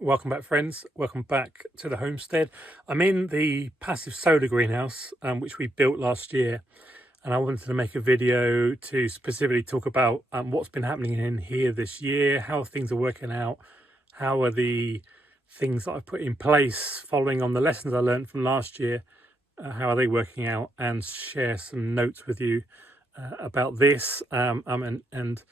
Welcome back, friends. Welcome back to the homestead. I'm in the passive solar greenhouse, which we built last year, and I wanted to make a video to specifically talk about what's been happening in here this year, how things are working out, how are the things that I've put in place following on the lessons I learned from last year, how are they working out, and share some notes with you about this and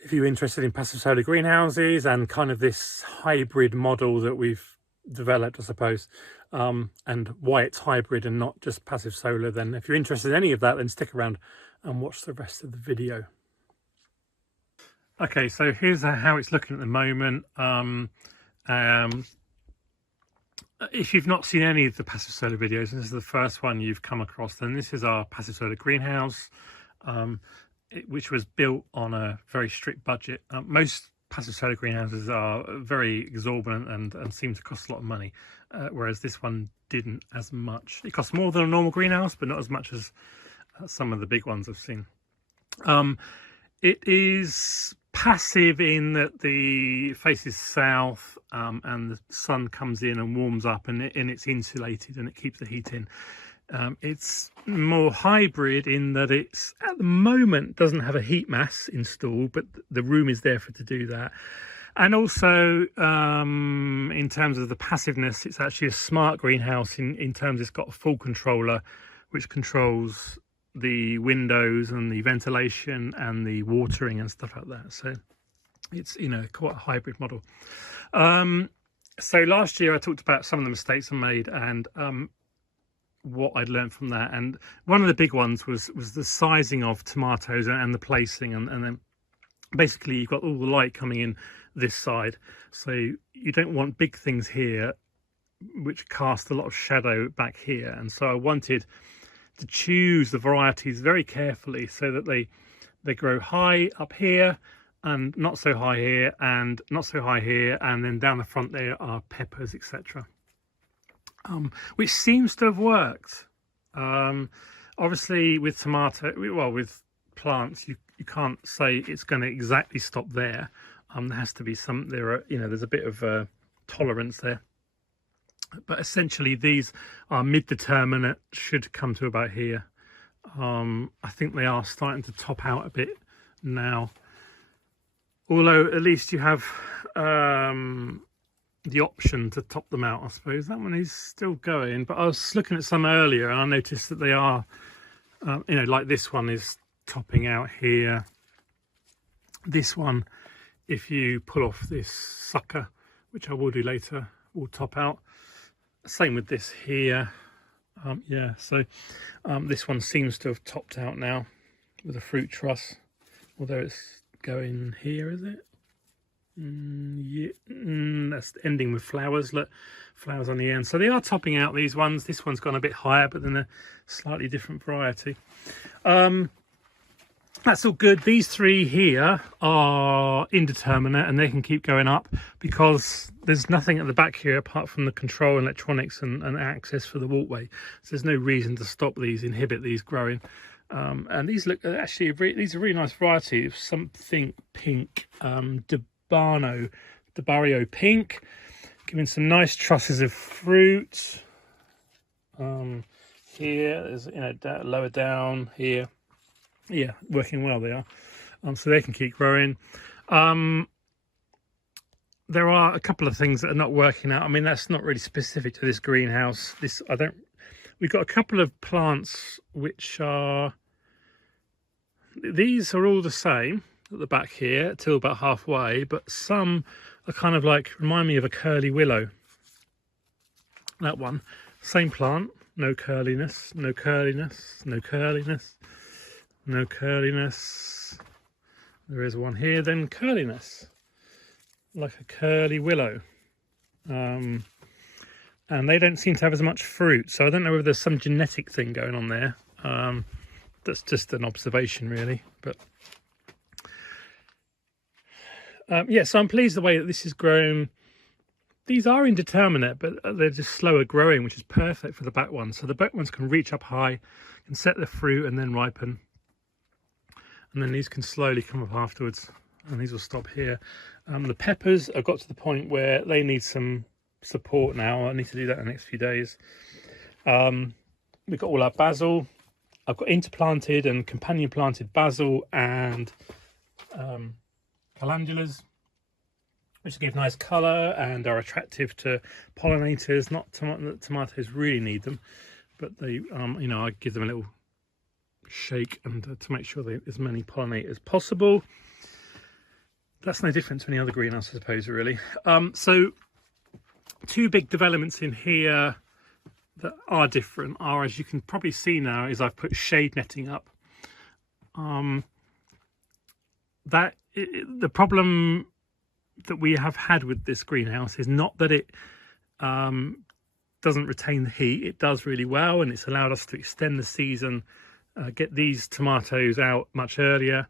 if you're interested in passive solar greenhouses and kind of this hybrid model that we've developed, I suppose, and why it's hybrid and not just passive solar, then if you're interested in any of that, then stick around and watch the rest of the video. Okay, so here's how it's looking at the moment. If you've not seen any of the passive solar videos, and this is the first one you've come across, then this is our passive solar greenhouse. Which was built on a very strict budget. Most passive solar greenhouses are very exorbitant and seem to cost a lot of money, whereas this one didn't as much. It costs more than a normal greenhouse, but not as much as some of the big ones I've seen. It is passive in that the faces south and the sun comes in and warms up, and it's insulated and it keeps the heat in. It's more hybrid in that it's at the moment doesn't have a heat mass installed, but the room is there for it to do that. And also in terms of the passiveness, it's actually a smart greenhouse in terms it's got a full controller which controls the windows and the ventilation and the watering and stuff like that. So it's, you know, quite a hybrid model. So last year I talked about some of the mistakes I made and what I'd learned from that, and one of the big ones was the sizing of tomatoes and the placing, and then basically you've got all the light coming in this side, so you don't want big things here which cast a lot of shadow back here. And so I wanted to choose the varieties very carefully so that they grow high up here and not so high here and not so high here, and then down the front there are peppers, etc. Which seems to have worked. Obviously with with plants, you can't say it's going to exactly stop there. There has to be there's a bit of tolerance there. But essentially these are mid-determinate, should come to about here. I think they are starting to top out a bit now. Although at least you have the option to top them out, I suppose. That one is still going, but I was looking at some earlier and I noticed that they are, like this one is topping out here. This one, if you pull off this sucker, which I will do later, will top out. Same with this here. So this one seems to have topped out now with a fruit truss, although it's going here, is it? That's ending with flowers. Look, flowers on the end. So they are topping out, these ones. This one's gone a bit higher, but then a slightly different variety. That's all good. These three here are indeterminate and they can keep going up because there's nothing at the back here apart from the control electronics and access for the walkway. So there's no reason to stop these, inhibit these growing. And these look actually these are really nice variety of something pink, DeBarrio pink, giving some nice trusses of fruit. Here there's lower down here, working well they are, so they can keep growing. There are a couple of things that are not working out. I mean, that's not really specific to this greenhouse. We've got a couple of plants which these are all the same at the back here till about halfway, but some are kind of like remind me of a curly willow. That one, same plant, no curliness, no curliness, no curliness, no curliness. There is one here, then curliness, like a curly willow. And they don't seem to have as much fruit, so I don't know whether there's some genetic thing going on there. That's just an observation really, but so I'm pleased the way that this is grown. These are indeterminate, but they're just slower growing, which is perfect for the back ones. So the back ones can reach up high, can set the fruit and then ripen. And then these can slowly come up afterwards. and these will stop here. The peppers have got to the point where they need some support now. I need to do that in the next few days. We've got all our basil. I've got interplanted and companion planted basil and calendulas, which give nice colour and are attractive to pollinators. Not tomatoes really need them, but they, you know, I give them a little shake and to make sure they as many pollinate as possible. That's no different to any other greenhouse, I suppose, really. So two big developments in here that are different are, as you can probably see now, is I've put shade netting up. The problem that we have had with this greenhouse is not that it doesn't retain the heat. It does really well, and it's allowed us to extend the season, get these tomatoes out much earlier,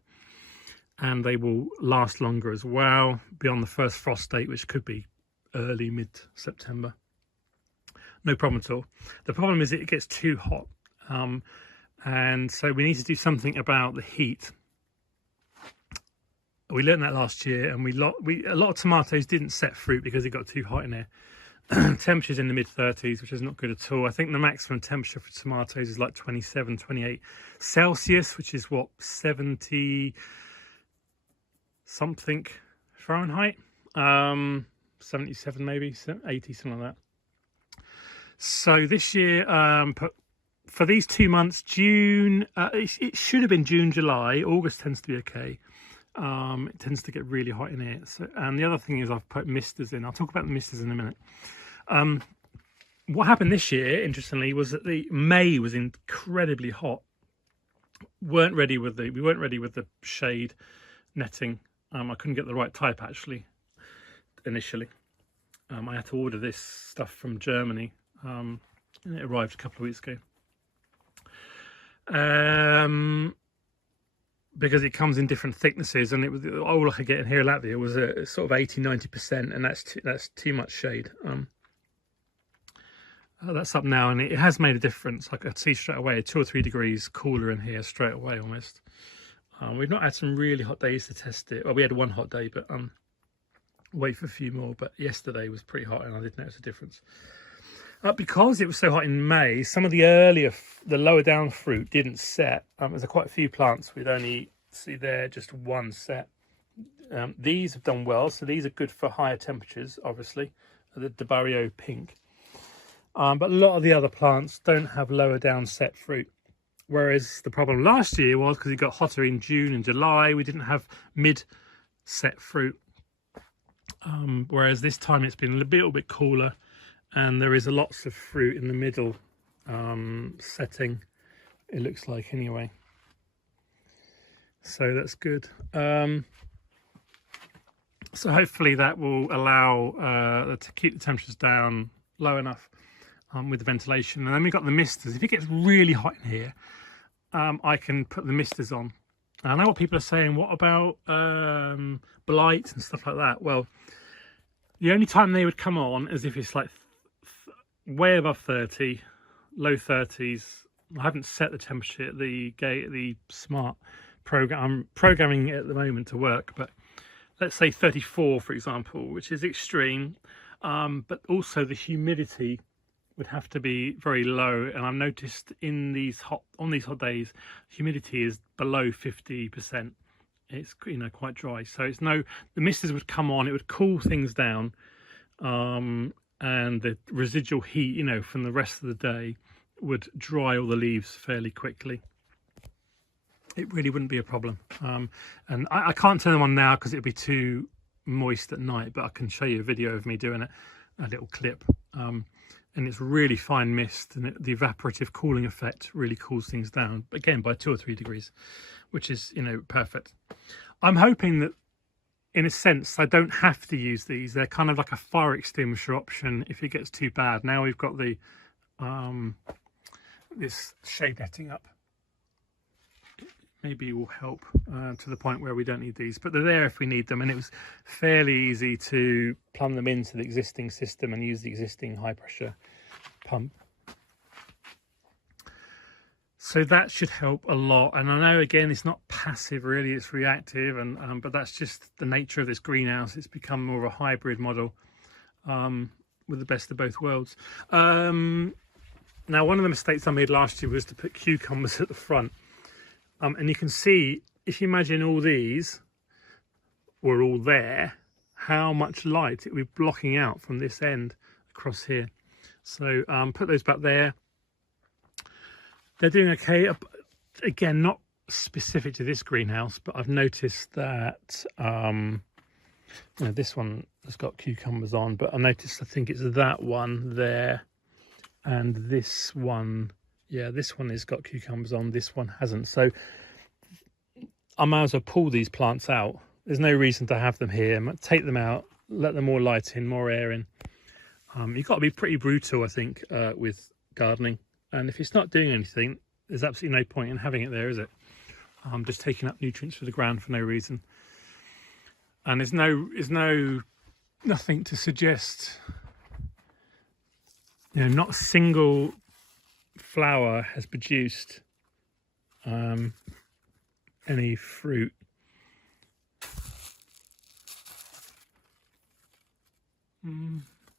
and they will last longer as well, beyond the first frost date, which could be early mid-September. No problem at all. The problem is it gets too hot, and so we need to do something about the heat. We learned that last year, and a lot of tomatoes didn't set fruit because it got too hot in there. Temperatures in the mid-30s, which is not good at all. I think the maximum temperature for tomatoes is like 27, 28 Celsius, which is what, 70 something Fahrenheit, 77 maybe, 80, something like that. So this year, for these 2 months, June, it should have been June, July. August tends to be okay. It tends to get really hot in here. So, and the other thing is I've put misters in. I'll talk about the misters in a minute. What happened this year, interestingly, was that the May was incredibly hot. We weren't ready with the shade netting. I couldn't get the right type actually initially. I had to order this stuff from Germany, and it arrived a couple of weeks ago. Because it comes in different thicknesses, and it was all I could get in here in Latvia was a sort of 80-90%, and that's too much shade. That's up now, and it has made a difference. I could see straight away 2 or 3 degrees cooler in here straight away almost. We've not had some really hot days to test it. Well, we had one hot day, but wait for a few more. But yesterday was pretty hot, and I did notice a difference. Because it was so hot in May, some of the lower down fruit didn't set. There's quite a few plants we'd only see there, just one set. These have done well, so these are good for higher temperatures, obviously, the Barrio pink. But a lot of the other plants don't have lower down set fruit. Whereas the problem last year was because it got hotter in June and July, we didn't have mid-set fruit. Whereas this time it's been a little bit cooler, and there is lots of fruit in the middle setting, it looks like anyway. So that's good. So hopefully that will allow to keep the temperatures down low enough with the ventilation. And then we've got the misters. If it gets really hot in here, I can put the misters on. I know what people are saying, what about blight and stuff like that? Well, the only time they would come on is if it's like way above 30, low 30s. I haven't set the temperature at the smart program. I'm programming it at the moment to work, but let's say 34, for example, which is extreme. But also the humidity would have to be very low, and I've noticed on these hot days, humidity is below 50%. It's, you know, quite dry, so the misters would come on, it would cool things down, and the residual heat, you know, from the rest of the day would dry all the leaves fairly quickly. It really wouldn't be a problem. And I can't turn them on now because it'd be too moist at night, but I can show you a video of me doing it, a little clip. And it's really fine mist, and the evaporative cooling effect really cools things down, again, by 2 or 3 degrees, which is, you know, perfect. I'm hoping that, in a sense, I don't have to use these. They're kind of like a fire extinguisher option if it gets too bad. Now we've got the this shade netting up. Maybe it will help to the point where we don't need these, but they're there if we need them. And it was fairly easy to plumb them into the existing system and use the existing high pressure pump. So that should help a lot. And I know, again, it's not passive really, it's reactive, and but that's just the nature of this greenhouse. It's become more of a hybrid model, with the best of both worlds. Now, one of the mistakes I made last year was to put cucumbers at the front. And you can see, if you imagine all these were all there, how much light it would be blocking out from this end across here. So put those back there. They're doing okay. Again, not specific to this greenhouse, but I've noticed that this one has got cucumbers on, but I noticed, I think it's that one there, and this one, yeah, this one has got cucumbers on, this one hasn't. So I might as well pull these plants out. There's no reason to have them here. Take them out, let them more light in, more air in. You've got to be pretty brutal, I think, with gardening. And if it's not doing anything, there's absolutely no point in having it there, is it? Just taking up nutrients for the ground for no reason. And there's nothing to suggest, not a single flower has produced any fruit.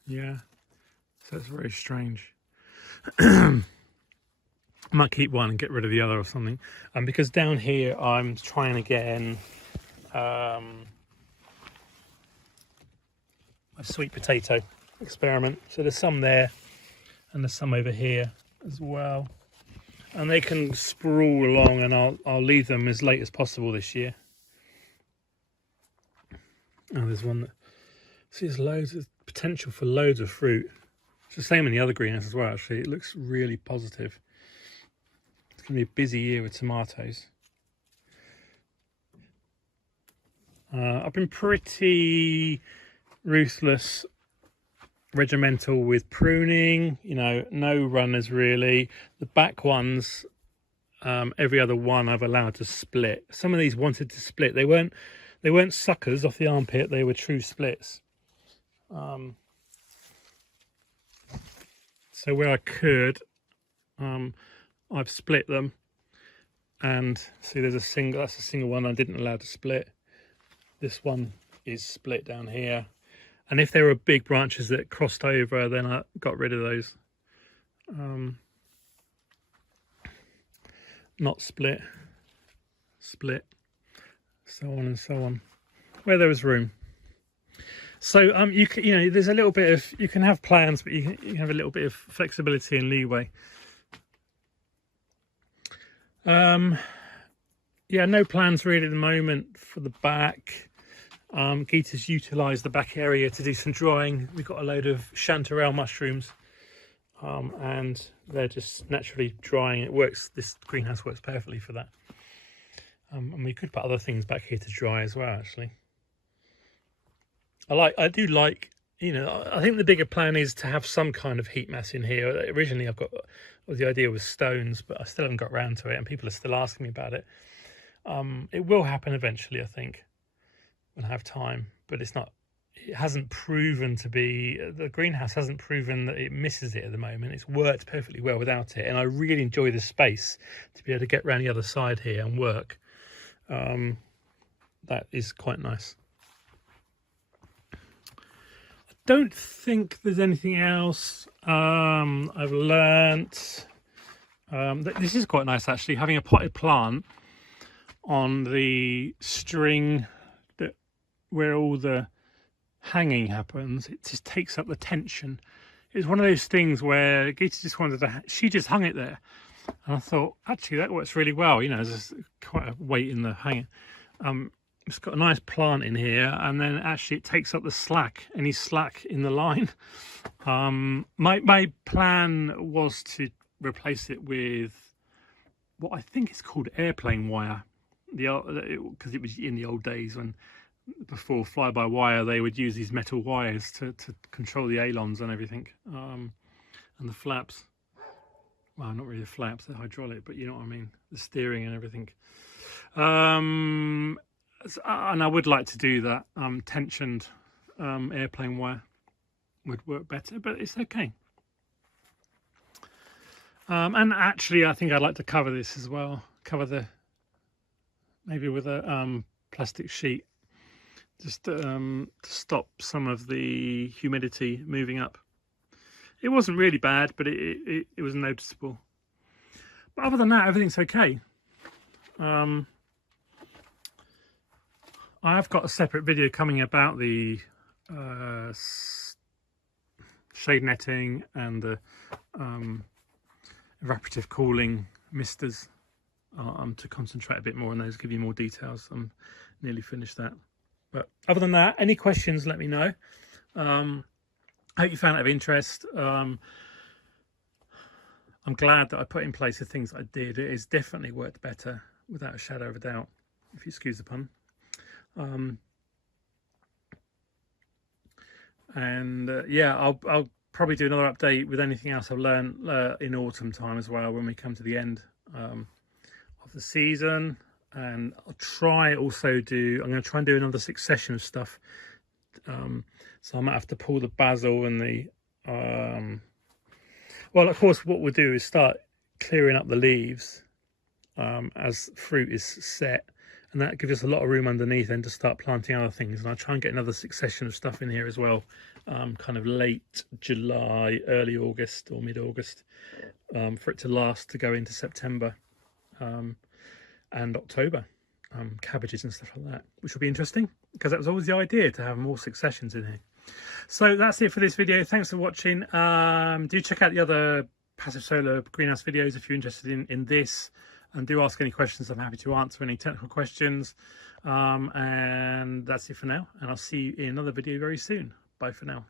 Yeah, so it's very strange. I might keep one and get rid of the other or something. Because down here I'm trying again a sweet potato experiment. So there's some there and there's some over here as well. And they can sprawl along, and I'll leave them as late as possible this year. Oh, there's one that, see, there's loads of potential for loads of fruit. It's the same in the other greenhouse as well, actually. It looks really positive. It's going to be a busy year with tomatoes. I've been pretty ruthless, regimental with pruning, no runners really. The back ones, every other one I've allowed to split. Some of these wanted to split. They weren't suckers off the armpit, they were true splits. So where I could, I've split them, and see there's that's a single one I didn't allow to split. This one is split down here, and if there were big branches that crossed over, then I got rid of those. Not split, so on and so on, where there was room. So there's a little bit of, you can have plans, but you can have a little bit of flexibility and leeway. Yeah, no plans really at the moment for the back. Gita's utilised the back area to do some drying. We've got a load of chanterelle mushrooms, and they're just naturally drying. It works. This greenhouse works perfectly for that. And we could put other things back here to dry as well, actually. I do like, I think the bigger plan is to have some kind of heat mass in here. Originally the idea was stones, but I still haven't got around to it, and people are still asking me about it. It will happen eventually, I think, when I have time, but it hasn't proven to be, the greenhouse hasn't proven that it misses it at the moment. It's worked perfectly well without it, and I really enjoy the space to be able to get around the other side here and work. That is quite nice. I don't think there's anything else I've learnt. This is quite nice, actually, having a potted plant on the string where all the hanging happens. It just takes up the tension. It's one of those things where Gita just wanted to, she just hung it there, and I thought, actually, that works really well. There's quite a weight in the hanging. It's got a nice plant in here, and then actually it takes up the slack, any slack in the line. My plan was to replace it with what I think is called airplane wire, because it was in the old days when, before fly-by-wire, they would use these metal wires to control the ailerons and everything, and the flaps. Well, not really the flaps, they're hydraulic, but you know what I mean, the steering and everything. And I would like to do that. Tensioned airplane wire would work better, but it's okay. And actually, I think I'd like to cover this as well. Cover the, maybe with a plastic sheet, just to stop some of the humidity moving up. It wasn't really bad, but it was noticeable. But other than that, everything's okay. I have got a separate video coming about the shade netting and the evaporative cooling misters. To concentrate a bit more on those, give you more details. I'm nearly finished that. But other than that, any questions, let me know. I hope you found it of interest. I'm glad that I put in place the things I did. It has definitely worked better, without a shadow of a doubt, if you excuse the pun. Yeah, I'll probably do another update with anything else I've learned in autumn time as well, when we come to the end of the season. And I'll try also do, I'm going to try and do another succession of stuff. So I might have to pull the basil and the well, of course, what we'll do is start clearing up the leaves as fruit is set, and that gives us a lot of room underneath then to start planting other things. And I'll try and get another succession of stuff in here as well, kind of late July, early August or mid-August, for it to last to go into September and October, cabbages and stuff like that, which will be interesting, because that was always the idea, to have more successions in here. So that's it for this video. Thanks for watching. Do check out the other passive solar greenhouse videos if you're interested in this, and do ask any questions. I'm happy to answer any technical questions. And that's it for now, and I'll see you in another video very soon. Bye for now.